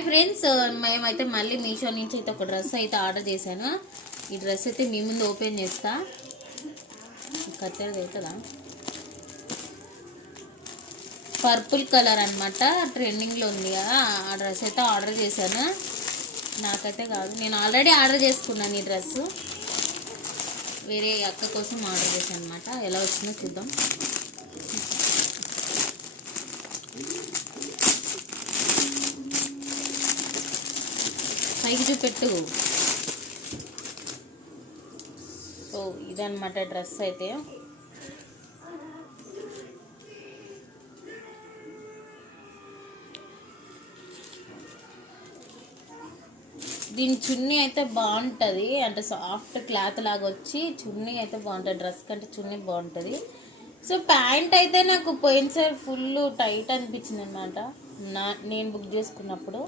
Hi friends, మేమైతే మళ్ళీ మీషో నుంచి అయితే ఒక డ్రెస్ అయితే ఆర్డర్ చేశాను. ఈ డ్రెస్ అయితే మీ ముందు ఓపెన్ చేస్తా. కత్తెరది అవుతుందా? పర్పుల్ కలర్ అనమాట, ట్రెండింగ్లో ఉంది కదా. ఆ డ్రెస్ అయితే ఆర్డర్ చేశాను. నాకైతే కాదు, నేను ఆల్రెడీ ఆర్డర్ చేసుకున్నాను ఈ డ్రెస్సు. వేరే అక్క కోసం ఆర్డర్ చేశాను అనమాట. ఎలా వచ్చిందో చూద్దాం. పైకి చూపెట్టు. ఓ ఇదన్నమాట డ్రెస్ అయితే. దీని చున్నీ అయితే బాగుంటుంది, అంటే సాఫ్ట్ క్లాత్ లాగా వచ్చి చున్నీ అయితే బాగుంటుంది. డ్రెస్ కంటే చున్నీ బాగుంటుంది. సో ప్యాంట్ అయితే నాకు పోయినసారి ఫుల్ టైట్ అనిపించింది అనమాట నేను బుక్ చేసుకున్నప్పుడు.